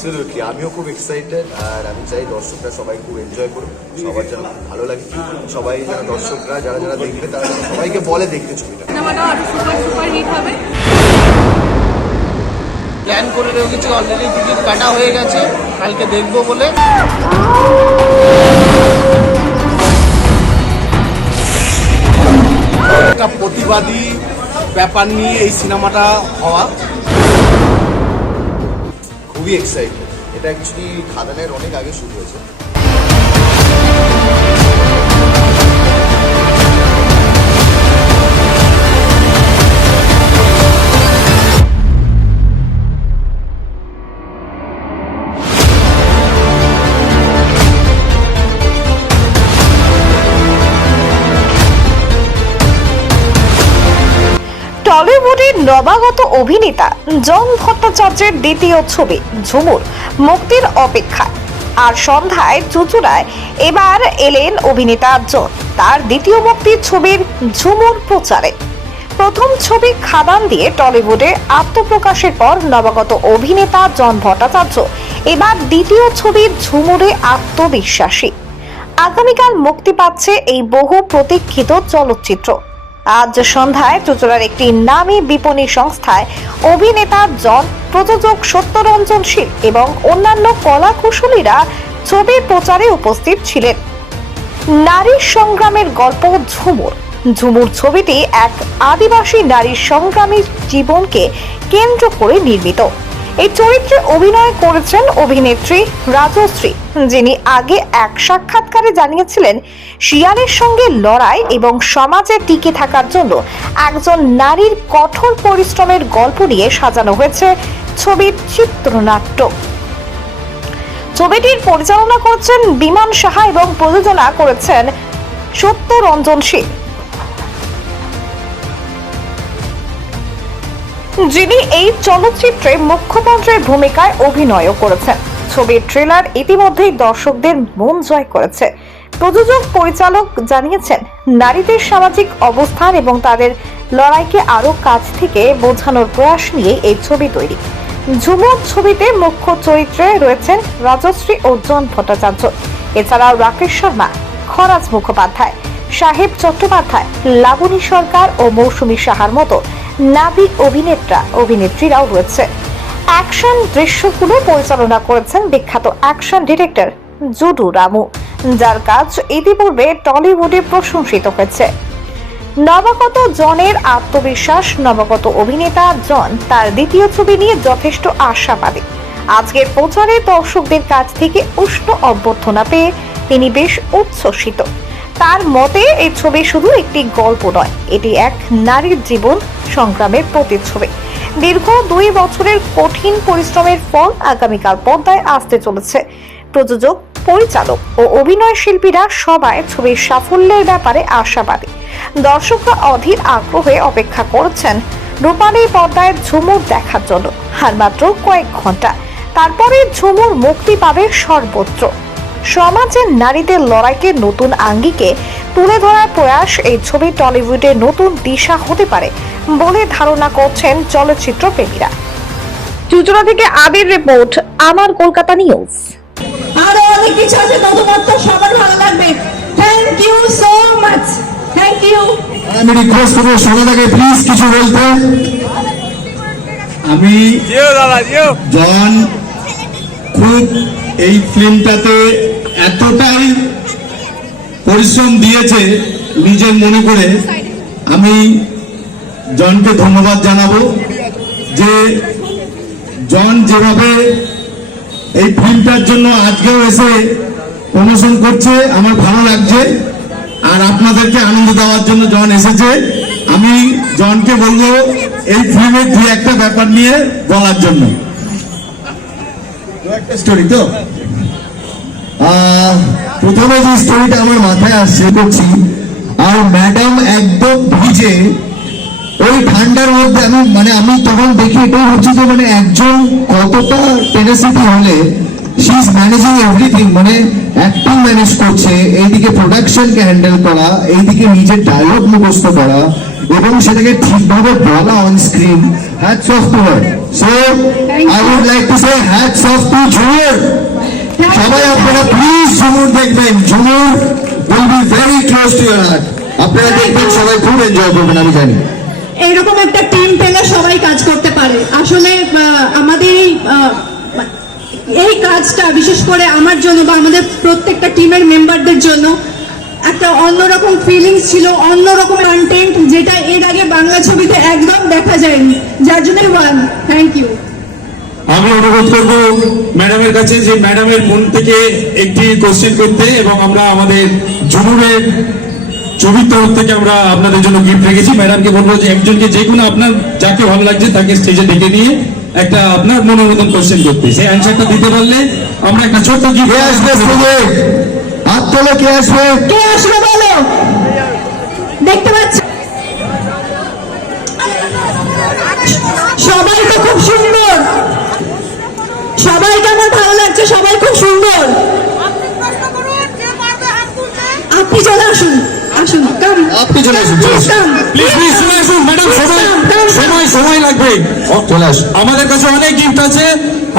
Absolutely, আমিও খুব excited. আর আমি চাই দর্শকরা সবাই খুব এনজয় করুক, সবার যেন খুব ভালো লাগে, সবাই যেন দর্শকরা যারা যারা দেখবে তারা যেন সবাইকে বলে দেখতে ছবিটা। সিনেমাটা আরো সুপার সুপার হিট হবে। প্ল্যান করে রেখেছি, অলরেডি টিকিট কাটা হয়ে গেছে, কালকে দেখবো বলে। একটা প্রতিবাদী ব্যাপার নিয়ে এই সিনেমাটা হওয়া, খুবই এক্সাইটেড। এটা অ্যাকচুয়ালি খাদানের অনেক আগে শুরু হয়েছে। টলিউডের নবাগত অভিনেতা জন ভট্টাচার্যের দ্বিতীয় ছবি ঝুমুর মুক্তির অপেক্ষায়। আর সন্ধ্যায় চুচুড়ায় এবার এলেন অভিনেতা জন তার দ্বিতীয় মুক্তির ছবির ঝুমুর প্রচারে। প্রথম ছবি খাদান দিয়ে টলিউডে আত্মপ্রকাশের পর নবাগত অভিনেতা জন ভট্টাচার্য এবার দ্বিতীয় ছবির ঝুমুরে আত্মবিশ্বাসী। আগামীকাল মুক্তি পাচ্ছে এই বহু প্রতীক্ষিত চলচ্চিত্র। আজ সন্ধ্যায় চুচুড়ার একটি নামী বিপণী সংস্থায় অভিনেতা জন, প্রযোজক সত্যরঞ্জন শীল এবং অন্যান্য কলাকুশলীরা ছবির প্রচারে উপস্থিত ছিলেন। নারী সংগ্রামের গল্প ঝুমুর। ঝুমুর ছবিটি এক আদিবাসী নারীর সংগ্রামী জীবনকে কেন্দ্র করে নির্মিত। এই চরিত্রে অভিনয় করেছেন অভিনেত্রী রাজশ্রী, যিনি আগে এক সাক্ষাৎকারে জানিয়েছিলেন শিয়ালের সঙ্গে লড়াই এবং সমাজে টিকে থাকার জন্য একজন নারীর কঠোর পরিশ্রমের গল্প নিয়ে সাজানো হয়েছে ছবির চিত্রনাট্য। ছবিটির পরিচালনা করেছেন বিমান সাহা এবং প্রযোজনা করেছেন সত্যরঞ্জন শীল, যিনি এই চলচ্চিত্রে মুখ্যমন্ত্রীর ভূমিকায় অভিনয়ও করেছেন। ছবির ট্রেলার ইতিমধ্যেই দর্শকদের মন জয় করেছে। প্রযোজক পরিচালক জানিয়েছেন, নারীদের সামাজিক অবস্থান এবং তাদের লড়াইকে আরো কাছ থেকে বোঝানোর প্রয়াস নিয়ে এই ছবি তৈরি। ঝুমুর ছবিতে মুখ্য চরিত্রে রয়েছেন রাজশ্রী ও জন ভট্টাচার্য। এছাড়াও রাকেশ শর্মা, খরাজ মুখোপাধ্যায়, সাহেব চট্টোপাধ্যায়, লাবণী সরকার ও মৌসুমী সাহার মতো নাবী অভিনেত্রীরাও রয়েছে। অ্যাকশন দৃশ্যগুলো পরিচালনা করেছেন বিখ্যাত অ্যাকশন ডিরেক্টর জুডু রামু, যার কাজ ইতিপূর্বে টলিউডে প্রশংসিত হয়েছে। নবাগত জনের আত্মবিশ্বাস। নবাগত অভিনেতা জন তার দ্বিতীয় ছবি নিয়ে যথেষ্ট আশাবাদী। আজকের প্রচারে দর্শকদের কাছ থেকে উষ্ণ অভ্যর্থনা পেয়ে তিনি বেশ উচ্ছ্বসিত। তার মতে এই ছবি শুধু একটি গল্প নয়, এটি এক নারীর জীবন সংগ্রামের প্রতিচ্ছবি। দীর্ঘ 2 বছরের কঠিন পরিশ্রমের ফল আগামীকাল পর্দায় আসতে চলেছে। প্রযোজক, পরিচালক ও অভিনয় শিল্পীরা সবাই ছবির সাফল্যের ব্যাপারে আশাবাদী। দর্শকরা অধীর আগ্রহে অপেক্ষা করছেন রূপালী পর্দায় ঝুমুর দেখার জন্য। আর মাত্র কয়েক ঘন্টা তারপরে ঝুমুর মুক্তি পাবে সর্বত্র। সমাজের নারীদের লড়াইকে নতুন আঙ্গিকে তুলে ধরার প্রয়াস এই ছবি টলিউডের নতুন দিশা হতে পারে বলে ধারণা করছেন চলচ্চিত্র প্রেমীরা। চুচুড়া থেকে আবির রিপোর্ট, আমার কলকাতা নিউজ। আরো অনেক কিছু আছে, নতুনত্ব সবার ভালো লাগবে। Thank you so much, thank you. আমি রিকোয়েস্ট করবো সোনাদাকে প্লিজ কিছু বলতে। আমি জন খুব এই ফিল্মটাতে এতটাই পরিশ্রম দিয়েছে নিজের মনে করে, আমি জনকে ধন্যবাদ জানাবো যে জন যেভাবে এই ফিল্মটার জন্য আজকেও এসে প্রমোশন করছে, আমার ভালো লাগছে। আর আপনাদেরকে আনন্দ দেওয়ার জন্য জন এসেছে। আমি জনকে বলবো এই ফিল্মের 2-1টা ব্যাপার নিয়ে বলার জন্য। একটা স্টোরি তো প্রথমে যে স্টোরিটা আমার মাথায় আসছে করছি, আর ম্যাডাম একদম ভিজে ওই ঠান্ডার মধ্যে, আমি তখন দেখি এটাই হচ্ছে যে একজন কতটা টেনেসিটি হলে she is managing everything, acting manage করছে, এইদিকে প্রোডাকশনকে হ্যান্ডেল করা, এইদিকে নিজের ডায়লগ মুখস্থ করা, এবং সেটাকে ঠিকভাবে বলা on screen, hats off to her. So I would like to say hats off to Jhumur. সবাই আপনারা প্লিজ ঝুমুর দেখবেন, Jhumur will be very close to your heart. আপনারা দেখবেন, সবাই খুব এনজয় করবেন আমি জানি। এইরকম একটা টিম পেলে সবাই কাজ করতে পারে। আসলে আমাদের এই কাজটা বিশেষ করে আমার জন্য বা আমাদের প্রত্যেকটা টিমের মেম্বারদের জন্য একটা অন্যরকম ফিলিংস ছিল, অন্যরকম কন্টেন্ট যেটা এর আগে বাংলা ছবিতে একদম দেখা যায়নি, যার জন্য থ্যাংক ইউ। আমি অনুরোধ করব ম্যাডামের কাছে যে ম্যাডামের মন থেকে একটি কোশ্চেন করতে, এবং আমরা আমাদের ঝুমুরের ছবির তরফ থেকে আমরা আপনাদের জন্য গিফট রেখেছি। ম্যাডামকে বলবো যে একজনকে যে কোনো আপনার যাকে ভালো লাগছে তাকে স্টেজে ডেকে নিয়ে একটা আপনার মনের মতন কোশ্চেন করতে, সেই অ্যান্সারটা দিতে পারলে আমরা একটা ছোট্ট গিফট কে আসবে স্টেজে? হাত তোলো, কে আসবে? কে আসবে বলো? দেখতে পাচ্ছি সবাই তো খুব সুন্দর, সবাইকে আমার ভালো লাগছে, সবাই খুব সুন্দর। আপনি চলে আসুন, আসুন, কাম আপনি চলে আসুন, চলে আসুন। প্লিজ প্লিজ চলে আসুন ম্যাডাম, সময় লাগবে। চলে আসুন। আমাদের কাছে অনেক গিফট আছে,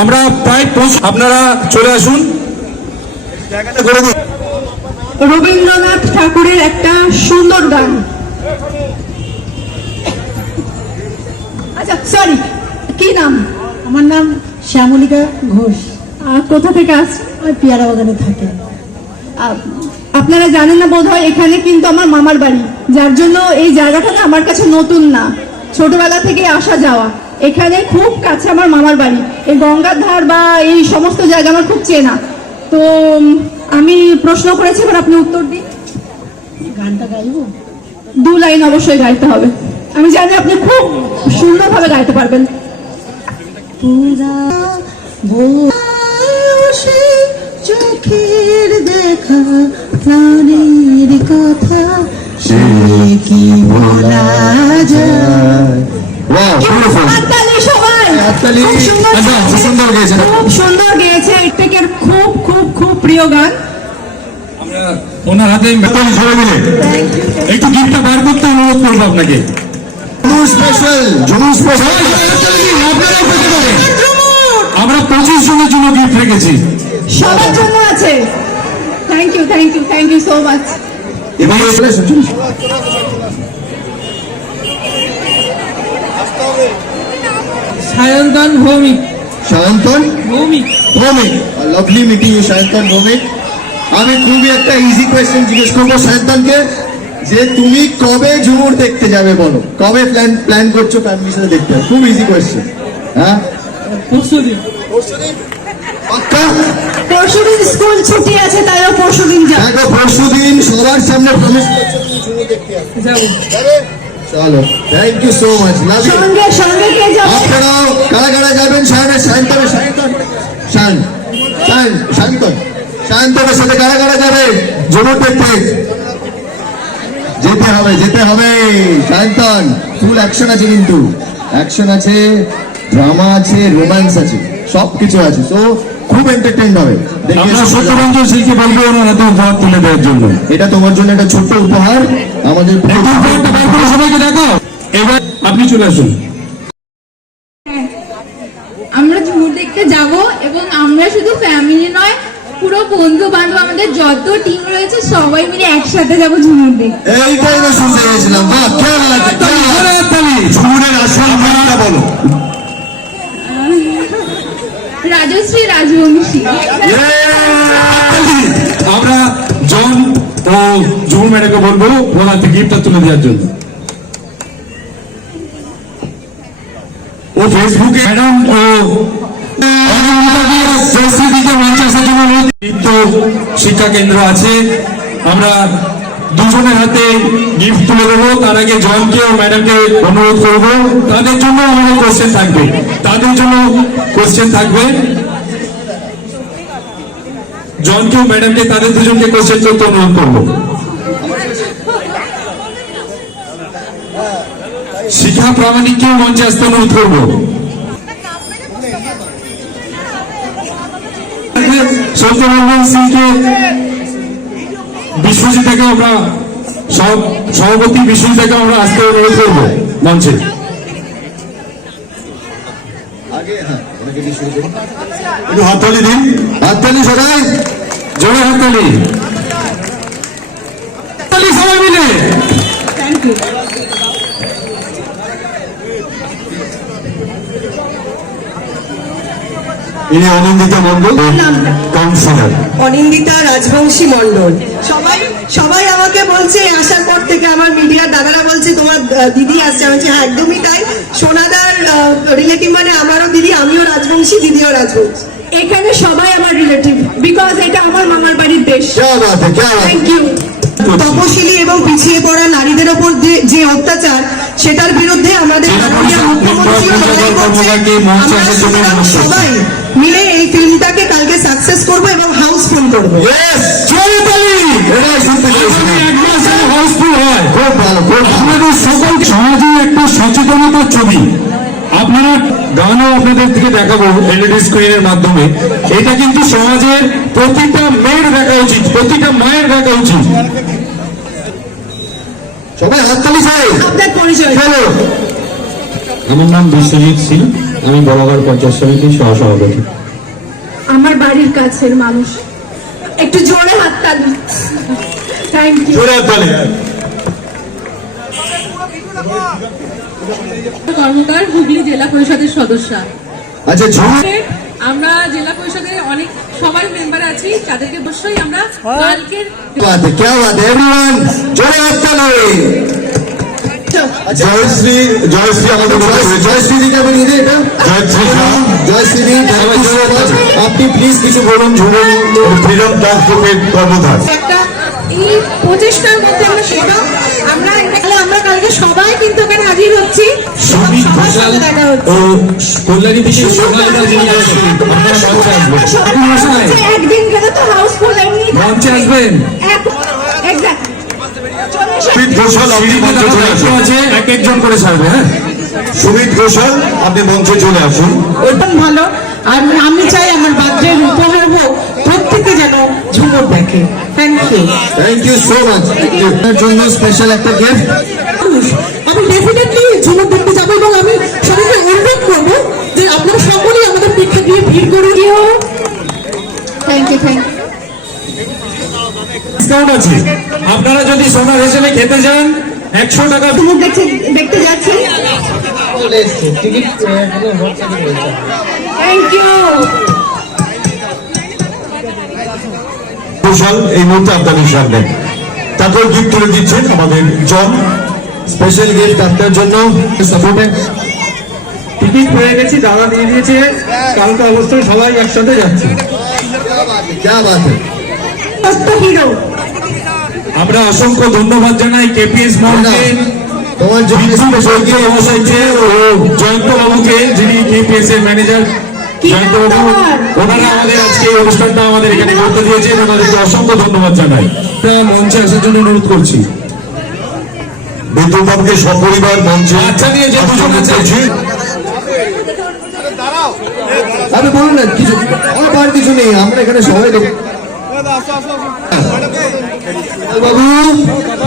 আমরা প্রায় আপনারা চলে আসুন। জায়গাটা করে দিন। রবীন্দ্রনাথ ঠাকুরের একটা সুন্দর গান। আচ্ছা সরি, কি নাম? আমার নাম শ্যামলিকা ঘোষ। কোথা থেকে আস? আমি পেয়ারা বাগানে থাকি। আপনারা জানেন না বোধহয়, এখানে কিন্তু আমার মামার বাড়ি, যার জন্য এই জায়গাটা না আমার কাছে নতুন না, ছোটবেলা থেকে আসা যাওয়া। এখানে খুব কাছে আমার মামার বাড়ি, এই গঙ্গার ধার বা এই সমস্ত জায়গা আমার খুব চেনা। তো আমি প্রশ্ন করেছি, এবার আপনি উত্তর দিন। গানটা গাইবো? 2 লাইন অবশ্যই গাইতে হবে। আমি জানি আপনি খুব সুন্দরভাবে গাইতে পারবেন। পুরা বসে চোখের দেখা প্রাণের কথা সে কি বলা যায়? Wow, beautiful. হাততালি সবাই। হাততালি। খুব সুন্দর আচ্ছা, গেয়েছে। সুন্দর গেয়েছে। খুব সুন্দর গেয়েছে। প্রত্যেকের খুব খুব খুব প্রিয় গান। আমরা ওনার হাতে সবাই মিলে একটু গিফটটা বার করতে অনুরোধ করবো আপনাকে। ঝুমুর স্পেশাল, ঝুমুর স্পেশাল। আপনারাও পেতে পারেন। আমরা 25 জনের জন্য গিফট রেখেছি। সবার জন্য আছে। Thank you, thank you, thank you so much. এবং চলে আসুন, চলে আসুন। Sayantan Bhowmik. Sayantan Bhowmik. Bhowmik, lovely meeting you Sayantan Bhowmik. আমি খুবই একটা ইজি কোয়েশ্চেন জিজ্ঞেস করবো সায়ন্তনকে, যে তুমি কবে ঝুমুর দেখতে যাবে বলো? কবে প্ল্যান করছো ফ্যামিলির সাথে দেখতে? খুব ইজি কোয়েশ্চেন। হ্যাঁ, পরশুদিন। পাক্কা? পরশুদিন স্কুল ছুটি আছে, তাইও পরশুদিন যাব। দেখো, পরশুদিন সবার সামনে প্রমিস করছো তুমি ঝুমুর দেখতে আসবে। যাবো। যাবে? চলো, thank you so much, love you. সঙ্গে সঙ্গে কে যাবে? আপনারাও কারা কারা যাবেন? সায়ন্তনের সাথে কারা কারা যাবে ঝুমুর দেখতে? যেতে হবে, যেতে হবে। সায়ন্তন, ফুল অ্যাকশন আছে, কিন্তু অ্যাকশন আছে, ড্রামা আছে, রোম্যান্স আছে, সবকিছু আছে। তো খুব এন্টারটেইন হবে। আমরা সত্যরঞ্জন সিংকে বলবো ওনার হাতে উপহার তুলে দেওয়ার জন্য। এটা তোমার জন্য একটা ছোট্ট উপহার আমাদের। একটু উপহারটা বার করে সবাইকে দেখো। এবার আপনি চলে আসুন। আমরা ঝুমুর দেখতে যাব, এবং আমরা শুধু ফ্যামিলি নয়, পুরো বন্ধু বান্ধব আমাদের যত টিম রয়েছে সবাই মিলে একসাথে যাব ঝুমুর দেখতে। এইটাই না শুনতে গেছিলাম। বাহ, কেমন লাগছে? ঝুমুরের আসল নামটা বলো। রাজশ্রী রাজবংশী। আমরা জন ও ঝুমুর ম্যাডামকে বলবো ওনার হাতে গিফটটা তুলে দেওয়ার জন্য। ও ফেসবুকে ম্যাডাম ও নৃত্য শিক্ষা কেন্দ্র আছে, আমরা দুজনের হাতে গিফট তুলে দেবো। তার আগে জনকে ও ম্যাডামকে অনুরোধ করবো, তাদের জন্য আমাদের কোশ্চেন থাকবে, জনকে ও ম্যাডামকে তাদের দুজনকে কোশ্চেন করতে অনুরোধ করবো। শিখা প্রামাণিককেও মঞ্চে আসতে অনুরোধ করবো। সত্যরঞ্জন সিংকে, বিশ্বজিৎকে আমরা সভাপতি বিশ্বজিৎকে আমরা আসতে অনুরোধ করবো মঞ্চে। একটু হাততালি দিন, হাততালি সবাই, জোরে হাততালি, হাততালি সবাই মিলে। Thank you. ইনি অনিন্দিতা মন্ডল, কাউন্সিলর। অনিন্দিতা রাজবংশী মণ্ডল। সবাই আমাকে বলছে আসার পর থেকে, আমার মিডিয়ার দাদারা বলছে তোমার দিদি আসছে। আমি বলছি হ্যাঁ একদমই তাই। সোনাদার রিলেটিভ মানে আমারও দিদি, আমিও রাজবংশী, দিদিও রাজবংশী। এখানে সবাই আমার রিলেটিভ, বিকজ এটা আমার মামার বাড়ির দেশ। क्या बात है, क्या बात है। Thank you. তপশিলি এবং পিছিয়ে পড়া নারীদের ওপর যে অত্যাচার, সেটার বিরুদ্ধে আমাদের মাননীয় মুখ্যমন্ত্রীও লড়াই করছে। আমরা সবাই মিলে এই ফিল্মটাকে কালকে সাকসেস করব এবং হাউসফুল করব। Yes, জোরে তালি। এটাই শুনতে চাইছি। হাউসফুল হয়। খুব ভালো, খুব ভালো। আপনাদের সকল সমাজে একটা সচেতনতার ছবি, আপনারা গানও আপনাদের থেকে দেখাবো এলইডি স্ক্রিনের মাধ্যমে। এটা কিন্তু সমাজের প্রতিটা মেয়ের দেখা উচিত, প্রতিটা মায়ের দেখা উচিত। সবাই হাততালি চাই। আপনার পরিচয়। চলো। আমার নাম বিশ্বজিৎ সিং, আমি বড়গড় পঞ্চায়েত সমিতির সহসভাপতি। আমার বাড়ির কাছের মানুষ, একটু জোরে হাততালি। Thank you. জোরে হাততালি। কর্মকার, হুগলি জেলা পরিষদের সদস্য। আচ্ছা ঝুমুর, আমরা জেলা পরিষদের অনেক সবাই মেম্বার আছি, তাদেরকে অবশ্যই আমরা কালকের बात है, क्या बात है एवरीवन, জোরে হাততালি। জয়শ্রী, জয়শ্রী আমাদের জয়শ্রী দিকে আমি নিয়ে এটা জয়শ্রী দি, আপনি প্লিজ কিছু বলুন ঝুমুর ফ্রিডম ডান্স গ্রুপের কর্মধার। একটা এই প্রচেষ্টার মধ্যে আমরা সেটা আমরা কালকে সবাই কিন্তু এখানে হাজির হচ্ছি। সুমিত সবার ঘোষাল সাথে দেখা হচ্ছে। ও কল্যাণী থেকে সোনালিদা যিনি আসছেন, আপনারা মঞ্চে আসবেন। আপনি মশাই একদিন গেলে তো হাউসফুল এমনি মঞ্চে আসবেন। সুমিত ঘোষাল, আপনি মঞ্চে চলে আসুন। আছে এক একজন করে ছাড়বে। হ্যাঁ, সুমিত ঘোষাল, আপনি মঞ্চে চলে আসুন। ওইটাই ভালো। আর আমি চাই আমার বার্থডে উপহার হোক, প্রত্যেকে যেন ঝুমুর দেখে। Thank you. Thank you so much. আপনার জন্য স্পেশাল একটা গিফট। আমি ডেফিনেটলি ঝুমুর দেখতে যাবো এবং আমি সবাইকে অনুরোধ করবো যে আপনারা সকলেই আমাদের প্রেক্ষাগৃহে ভিড় করুন। Thank you. ডিসকাউন্ট আছে। আপনারা যদি সোনা রেশনে খেতে যান 100 টাকা। ঝুমুর দেখতে যাচ্ছি। Thank you. ঘোষাল এই মুহূর্তে আপনাদের সামনে, তারপর গিফট তুলে দিচ্ছেন আমাদের জন। স্পেশাল গিফট আপনার জন্য সাপোর্টে। টিকিট পেয়ে গেছি, দাদা দিয়ে দিয়েছে, কালকে অবশ্যই সবাই একসাথে যাচ্ছে। क्या बात है। হিরো। আমরা অসংখ্য ধন্যবাদ জানাই কেপিএস মলকে, তোমার জন্য স্বর্গীয় মহাশয়কে ও জয়ন্ত বাবুকে, যিনি কেপিএস এর ম্যানেজার। জয়ন্ত বাবু, ওনারা আমাদের আজকে এই অনুষ্ঠানটা আমাদের এখানে করতে দিয়েছেন, ওনাদেরকে অসংখ্য ধন্যবাদ জানাই। মঞ্চে আসার জন্য অনুরোধ করছি। বিদ্যুৎ বাবুকে সপরিবার মঞ্চে বাচ্চা নিয়ে যে দুজন আছে। আমি বলুন না কিছু, আমার কিছু নেই, আমরা এখানে সবাই দেখ। বাবু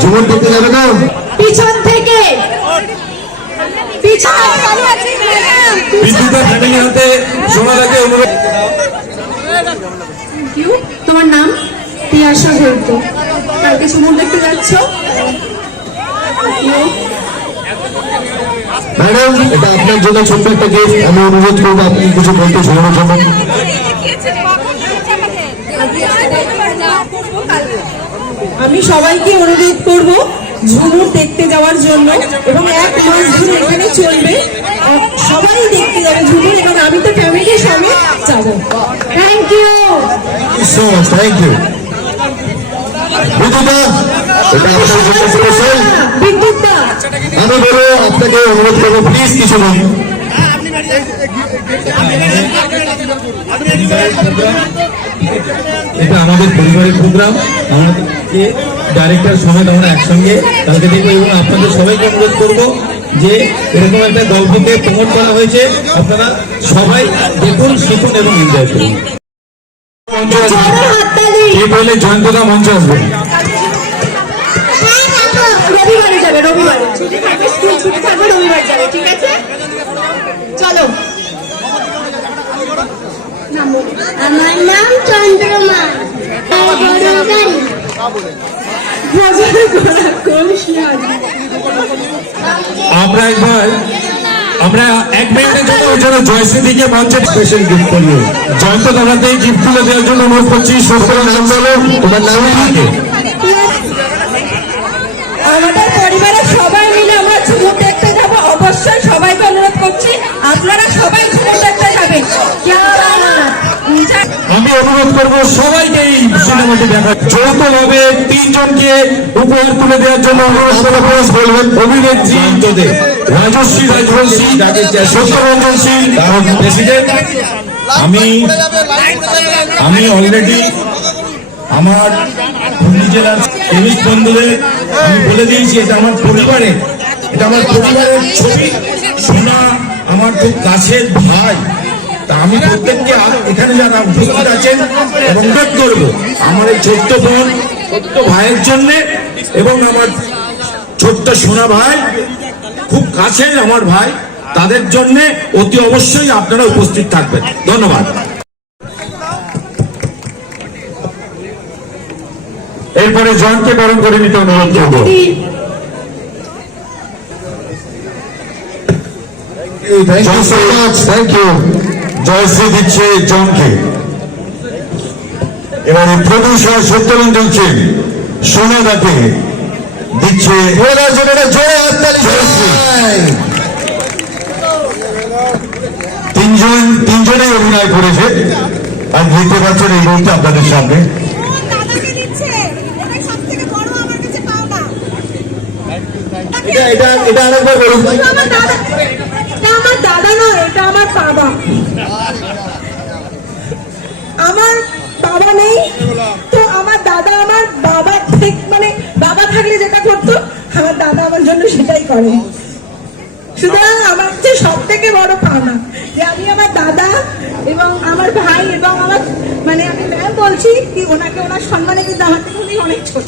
ঝুমুর দেখতে যাবে না? পিছন থেকে বিদ্যুতের ফ্যামিলি হাতে সোনাদাকে অনুরোধ। Thank you. তোমার নাম? তিয়াশা ঘোষ। কালকে ঝুমুর দেখতে যাচ্ছ? ম্যাডাম, এটা আপনার জন্য ছোট্ট একটা গিফট। আমি অনুরোধ করবো আপনি কিছু বলতে ঝুমুরের জন্য। আমি সবাইকে অনুরোধ করব ঝুমুর দেখতে যাওয়ার জন্য এবং 1 মাস ধরে এখানে চলবে। সবাই দেখতে যাবে ঝুমুর এবং আমি তো ফ্যামিলির সমেত যাবো। Thank you. So much, thank you. Bidyut, এটা আপনার জন্য স্পেশাল। বিদ্যুৎদা, আমি বলবো আপনাকে অনুরোধ করবো প্লিজ কিছু বলুন। এটা আমাদের পরিবারের প্রোগ্রাম, আমাদের ডাইরেক্টর সমেত আমরা একসঙ্গে কালকে দেখবো এবং আপনাদের সবাইকে অনুরোধ করবো যে এরকম একটা গল্পকে প্রমোট করা হয়েছে, আপনারা সবাই দেখুন, শিখুন এবং এনজয় করুন। মঞ্চে আসবেন, এই বলে জয়ন্তদা মঞ্চে আসবেন। রবিবারে যাবে, রবিবারে ছুটি থাকবে, স্কুল ছুটি থাকবে, রবিবার যাবে, ঠিক আছে? চলো। আমার নাম চন্দ্রমা। আমরা এক মিনিটের জন্য ওই জন্য জয়শ্রীদিকে মঞ্চে স্পেশাল গিফট করিও। জয়ন্ত দাদাতে গিফট তুলে দেওয়ার জন্য অনুরোধ করছি। সত্যরঞ্জন বলো তোমার নাম কি? আমাদের পরিবারের সবাই মিলে আমরা ঝুমুর দেখতে যাবো, অবশ্যই সবাইকে অনুরোধ করছি আপনারা সবাই ঝুমুর দেখতে যাবেন। আমি অনুরোধ করবো সবাইকে এই সিনেমাটি দেখার যৌথভাবে 3 জনকে উপহার তুলে দেওয়ার জন্য অনুরোধ করবেন। অভিনেত্রী রাজশ্রী রাজবংশী, সত্যরঞ্জন সিং, প্রেসিডেন্ট। আমি অলরেডি আমার হুগলি জেলার কেমিস্ট বন্ধুদের আমি বলে দিয়েছি, এটা আমার পরিবারের ছবি। সোনা আমার খুব কাছের ভাই। তা আমি প্রত্যেককে এখানে যারা উপস্থিত আছেন অনুরোধ করবো আমার এই ছোট্ট বোন, ছোট্ট ভাইয়ের জন্য এবং আমার ছোট্ট সোনা ভাই, খুব কাছের আমার ভাই, তাদের জন্য অতি অবশ্যই আপনারা উপস্থিত থাকবেন। ধন্যবাদ। এরপরে জনকে বরণ করে নিতে অনুরোধ করবো। Thank you. জয়শ্রী দিচ্ছে জনকে। এবারে প্রদূষণ সত্যরঞ্জন সিং সোনাদাকে দিচ্ছে। তিনজনে অভিনয় করেছে আর দেখতে পাচ্ছেন এই মুহূর্তে আপনাদের সামনে। এটা আরেকবার বলুন। আমার দাদা নয়, এটা আমার বাবা। আমার বাবা নেই তো আমার দাদা আমার বাবা ঠিক মানে বাবা থাকলে যেটা করতো আমার দাদা আমার জন্য সেটাই করে। সুতরাং আমার হচ্ছে সব থেকে বড় পাওনা যে আমি আমার দাদা এবং আমার ভাই এবং আমার মানে আমি ম্যাম বলছি কি ওনাকে ওনার সম্মানে কিন্তু আমার থেকে উনি অনেক ছোট।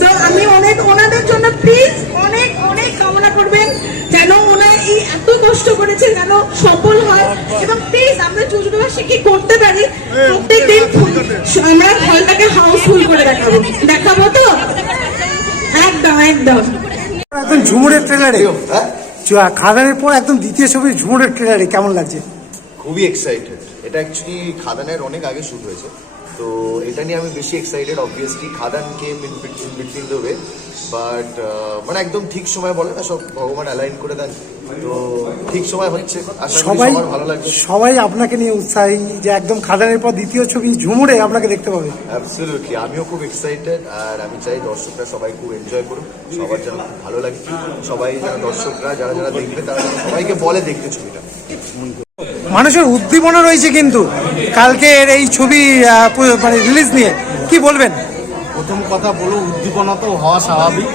তো আমি অনেক ওনাদের জন্য প্লিজ অনেক অনেক কামনা করবেন যেন ওনারা এই এত কষ্ট করেছে যেন সফল হয় এবং প্লিজ আমরা চৌধুরীবাসী কি করতে পারি প্রত্যেকদিন আমরা হলটাকে হাউসফুল করে দেখাবো তো একদম একদম। একদম ঝুমুরের ট্রেলারে খাদানের পর একদম দ্বিতীয় ছবি ঝুমুরের ট্রেলারে কেমন লাগছে? খুবই এক্সাইটেড। এটা অ্যাকচুয়ালি খাদানের অনেক আগে শুট হয়েছে, তো এটা নিয়ে আমি বেশি এক্সাইটেড। অবভিয়াসলি খাদানকে বিটুইন দ্য ওয়ে, বাট মানে একদম ঠিক সময় বলে না, সব ভগবান অ্যালাইন করে দেন, তো ঠিক সময় হচ্ছে। সবাই ভালো লাগবে, সবাই আপনাকে নিয়ে উৎসাহী যে একদম খাদানের পর দ্বিতীয় ছবি ঝুমুরে আপনাকে দেখতে পাবে। অ্যাবসলিউটলি, আমিও খুব এক্সাইটেড আর আমি চাই দর্শকরা সবাই খুব এনজয় করুক, সবার যেন খুব ভালো লাগে, সবাই যেন দর্শকরা যারা যারা দেখবে তারা সবাইকে বলে দেখতে ছবিটা। মানুষের উদ্দীপনা রয়েছে কিন্তু কালকের এই ছবি মানে রিলিজ নিয়ে কি বলবেন? প্রথম কথা বলো, উদ্দীপনা তো হওয়া স্বাভাবিক।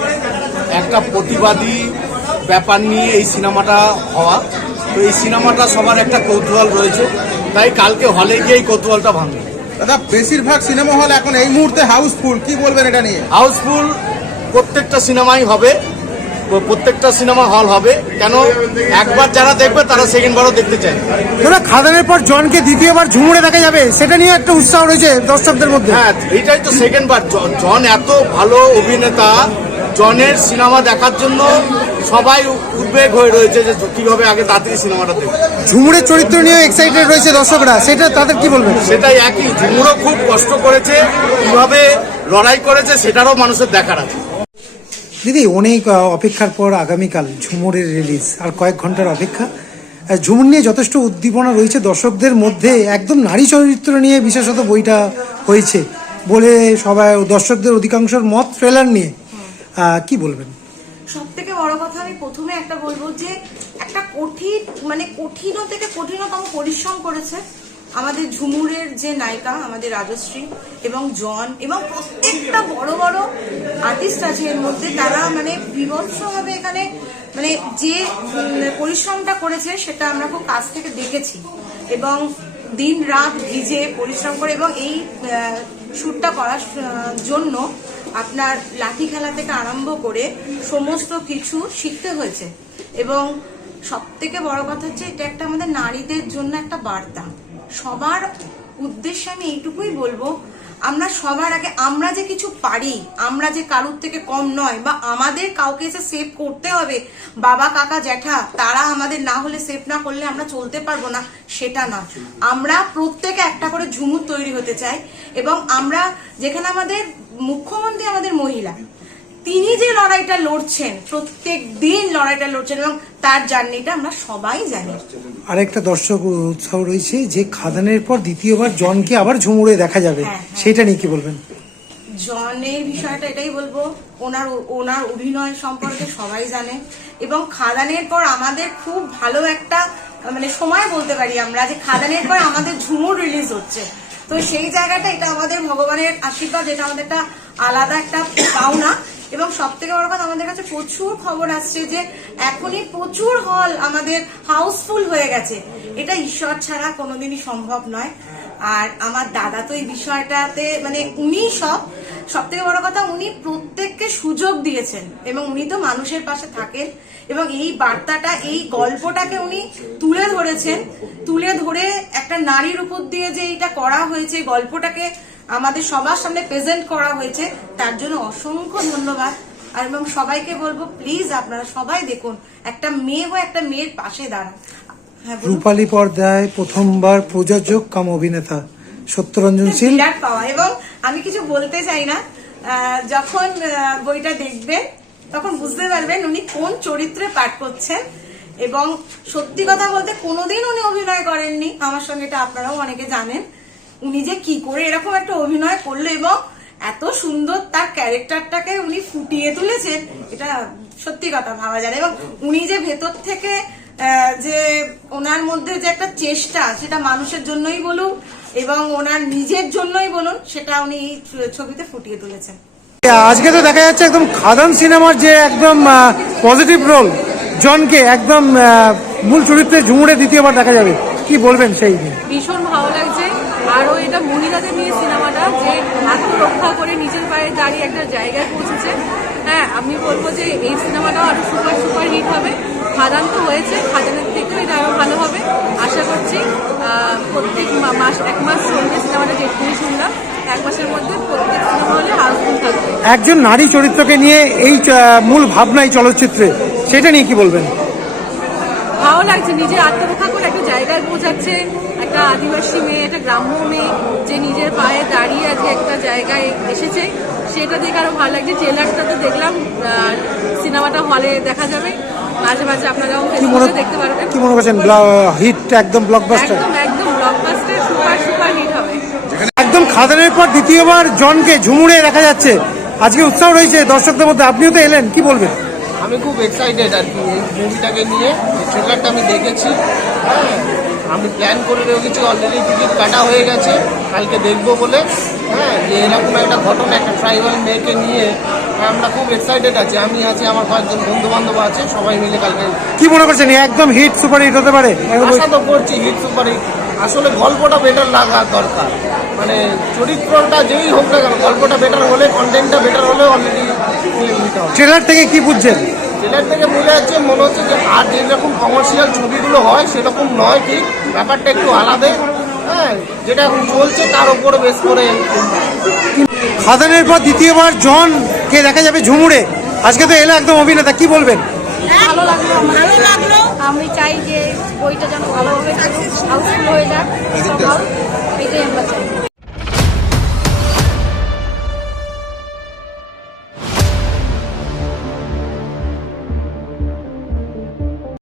একটা প্রতিবাদী ব্যাপার নিয়ে এই সিনেমাটা হওয়া, তো এই সিনেমাটা সবার একটা কৌতূহল রয়েছে, তাই কালকে হলে গিয়ে এই কৌতূহলটা ভাঙবে। দাদা, বেশিরভাগ সিনেমা হল এখন এই মুহূর্তে হাউসফুল, কি বলবেন এটা নিয়ে? হাউসফুল প্রত্যেকটা সিনেমাই হবে, প্রত্যেকটা সিনেমা হল হবে। কেন, একবার যারা দেখবে তারা সেকেন্ডবারও দেখতে চায়। তোরা খাদানের পর জনকে দ্বিতীয়বার ঝুমুরে দেখা যাবে, সেটা নিয়ে একটা উৎসাহ রয়েছে দর্শকদের মধ্যে। হ্যাঁ, এটাই তো সেকেন্ডবার। জন এত ভালো অভিনেতা, জনের সিনেমা দেখার জন্য সবাই উদ্বেগ হয়ে রয়েছে যে কিভাবে আগে তাড়াতাড়ি সিনেমাটা দেখবে। ঝুমুরের চরিত্র নিয়ে এক্সাইটেড রয়েছে দর্শকরা, সেটা তাদের কি বলবেন? সেটাই একই, ঝুমুরও খুব কষ্ট করেছে, কিভাবে লড়াই করেছে সেটারও মানুষের দেখার আছে। দিদি, অনেক অপেক্ষার পর আগামীকাল ঝুমুরের রিলিজ, আর কয়েক ঘন্টার অপেক্ষা। ঝুমুর নিয়ে যথেষ্ট উদ্দীপনা রয়েছে দর্শকদের মধ্যে, একদম নারী চরিত্র নিয়ে বিশেষত বইটা হয়েছে বলে সবাই দর্শকদের অধিকাংশের মত ট্রেলার নিয়ে। কি বলবেন? সব থেকে বড় কথা আমি প্রথমে একটা বলবো যে একটা কঠিন মানে কঠিন থেকে কঠিনতম পরিশ্রম করেছে আমাদের ঝুমুরের যে নায়িকা আমাদের রাজশ্রী এবং জন এবং প্রত্যেকটা বড় বড় আর্টিস্ট আছে এর মধ্যে, তারা মানে বিভৎসভাবে এখানে মানে যে পরিশ্রমটা করেছে সেটা আমরা খুব কাছ থেকে দেখেছি এবং দিন রাত ভিজে পরিশ্রম করে এবং এই শ্যুটটা করার জন্য আপনার লাঠি খেলা থেকে আরম্ভ করে সমস্ত কিছু শিখতে হয়েছে। এবং সব থেকে বড় কথা হচ্ছে এটা একটা আমাদের নারীদের জন্য একটা বার্তা। সবার উদ্দেশ্যে আমি এইটুকুই বলবো, আমরা সবার আগে আমরা যে কিছু পারি, আমরা যে কারুর থেকে কম নয়, বা আমাদের কাউকে এসে সেভ করতে হবে, বাবা কাকা জ্যাঠা তারা আমাদের না হলে সেভ না করলে আমরা চলতে পারবো না, সেটা না। আমরা প্রত্যেকে একটা করে ঝুমুর তৈরি হতে চাই। এবং আমরা যেখানে আমাদের মুখ্যমন্ত্রী আমাদের মহিলা, তিনি যে লড়াইটা লড়ছেন, প্রত্যেক দিন লড়াইটা লড়ছেন, এবং তার জার্নিটা আমরা সবাই জানি। আরেকটা দর্শক উৎসাহ রয়েছে যে খাদানের পর দ্বিতীয়বার জনকে আবার ঝুমুরে দেখা যাবে, সেটা নিয়ে কি বলবেন? জনের বিষয়টা এটাই বলবো, ওনার অভিনয় সম্পর্কে সবাই জানে। এবং খাদানের পর আমাদের খুব ভালো একটা মানে সময় বলতে পারি আমরা, যে খাদানের পর আমাদের ঝুমুর রিলিজ হচ্ছে। তো সেই জায়গাটা এটা আমাদের ভগবানের আশীর্বাদ, এটা আমাদের একটা আলাদা একটা পাওনা। এবং সব থেকে বড় কথা, আমাদের কাছে প্রচুর খবর আসছে যে এখনই প্রচুর হল আমাদের হাউসফুল হয়ে গেছে। এটা ঈশ্বর ছাড়া কোনোদিনই সম্ভব নয়। আর আমার দাদা তো এই বিষয়টাতে মানে উনি সব থেকে বড় কথা, উনি প্রত্যেককে সুযোগ দিয়েছেন এবং উনি তো মানুষের পাশে থাকেন। এবং এই বার্তাটা, এই গল্পটাকে উনি তুলে ধরেছেন, তুলে ধরে একটা নারীর উপর দিয়ে যে এইটা করা হয়েছে, গল্পটাকে আমাদের সবার সামনে প্রেজেন্ট করা হয়েছে, তার জন্য অসংখ্য ধন্যবাদ। আর এবং সবাইকে বলবো, প্লিজ আপনারা সবাই দেখুন, একটা মেয়ে হয়ে একটা মেয়ের পাশে দাঁড়ান। রূপালী পর্দায় প্রথমবার প্রযোজক কাম অভিনেতা সত্যরঞ্জন শীল বিরাট পাওয়া। এবং আমি কিছু বলতে চাই না, যখন বইটা দেখবেন তখন বুঝতে পারবেন উনি কোন চরিত্রে পাঠ করছেন। এবং সত্যি কথা বলতে কোনোদিন উনি অভিনয় করেননি আমার সঙ্গে, এটা আপনারাও অনেকে জানেন। উনি যে কি করে এরকম একটা অভিনয় করলো এবং এত সুন্দর তার ক্যারেক্টারটাকে উনি ফুটিয়ে তুলেছেন, এটা সত্যি কথা ভাবা যায়। এবং উনি যে ভেতর থেকে যে ওনার মধ্যে যে একটা চেষ্টা, সেটা মানুষের জন্যই বলুন এবং ওনার নিজের জন্যই বলুন, সেটা উনি এই ছবিতে ফুটিয়ে তুলেছেন। আজকে তো দেখা যাচ্ছে একদম খাদান সিনেমার যে একদম পজিটিভ রোল, জনকে একদম মূল চরিত্রে ঝুমুরে দ্বিতীয়বার দেখা যাবে, কি বলবেন সেই নিয়ে? ভীষণ ভালো লাগছে। আরও এটা মহিলাদের নিয়ে সিনেমাটা, যে আত্মরক্ষা করে নিজের পায়ে দাঁড়িয়ে একটা জায়গায় পৌঁছেছে। হ্যাঁ, আমি বলবো যে এই সিনেমাটাও আরো সুপার হিট হবে। খাদান তো হয়েছে, খাদানের থেকেও এটা আরো ভালো হবে আশা করছি। প্রত্যেক মাস, 1 মাস চলবে সিনেমাটা, যেটুকুনি শুনলাম 1 মাসের মধ্যে প্রত্যেক সিনেমা হলে হাউসফুল থাকবে। একজন নারী চরিত্রকে নিয়ে এই মূল ভাবনা এই চলচ্চিত্রে, সেটা নিয়ে কি বলবেন? ভালো লাগছে, নিজের আত্মরক্ষা করে একটা জায়গায় পৌঁছাচ্ছে। একটা আদিবাসী মেয়ে, একটা গ্রাম্য মেয়ে, যে নিজের পায়ে দাঁড়িয়ে আজকে একটা জায়গায় এসেছে, সেটা দেখে আরো ভালো লাগছে। ট্রেলারটা তো দেখলাম, সিনেমাটা হলে দেখা যাবে, মাঝে মাঝে আপনারাও ফেসবুকে দেখতে পারবেন। কি মনে করছেন, হিট একদম ব্লকবাস্টার? একদম ব্লকবাস্টার, সুপার হিট হবে। একদম খাদানের পর দ্বিতীয়বার জনকে ঝুমুরে দেখা যাচ্ছে, আজকে উৎসাহ রয়েছে দর্শকদের মধ্যে, আপনিও তো এলেন, কি বলবেন? আমি খুব এক্সাইটেড আর কি এই মুভিটাকে নিয়ে। ট্রেলারটা আমি দেখেছি, আমি প্ল্যান করে রেখেছি, অলরেডি টিকিট কাটা হয়ে গেছে কালকে দেখবো বলে। হ্যাঁ, যে এরকম একটা ঘটনা, একটা ট্রাইবাল মেয়েকে নিয়ে আমরা খুব এক্সাইটেড আছি। আমি আছি, আমার কয়েকজন বন্ধু বান্ধব আছে, সবাই মিলে কালকে। কি মনে করছেন, একদম হিট সুপার হিট হতে পারে? আশা তো করছি হিট সুপার হিট। আসলে গল্পটা বেটার লাগা দরকার, মানে চরিত্রটা যেই হোক না কেন, গল্পটা বেটার হলে, কন্টেন্টটা বেটার হলে অলরেডি ট্রেলার থেকে কি বুঝছেন? ট্রেলার থেকে বোঝা যাচ্ছে, মনে হচ্ছে যে আর যেরকম কমার্শিয়াল ছবিগুলো হয় সেরকম নয়, ঠিক ব্যাপারটা একটু আলাদা। হ্যাঁ, যেটা এখন চলছে তার উপরে বেশ করে। খাদানের পর দ্বিতীয়বার জনকে দেখা যাবে ঝুমুরে, আজকে তো এলো একদম অভিনেতা, কি বলবেন? ভালো লাগলো। আমি চাই যে বইটা যেন ভালোভাবে হাউসফুল হয়ে যাক, এটাই আমরা চাই।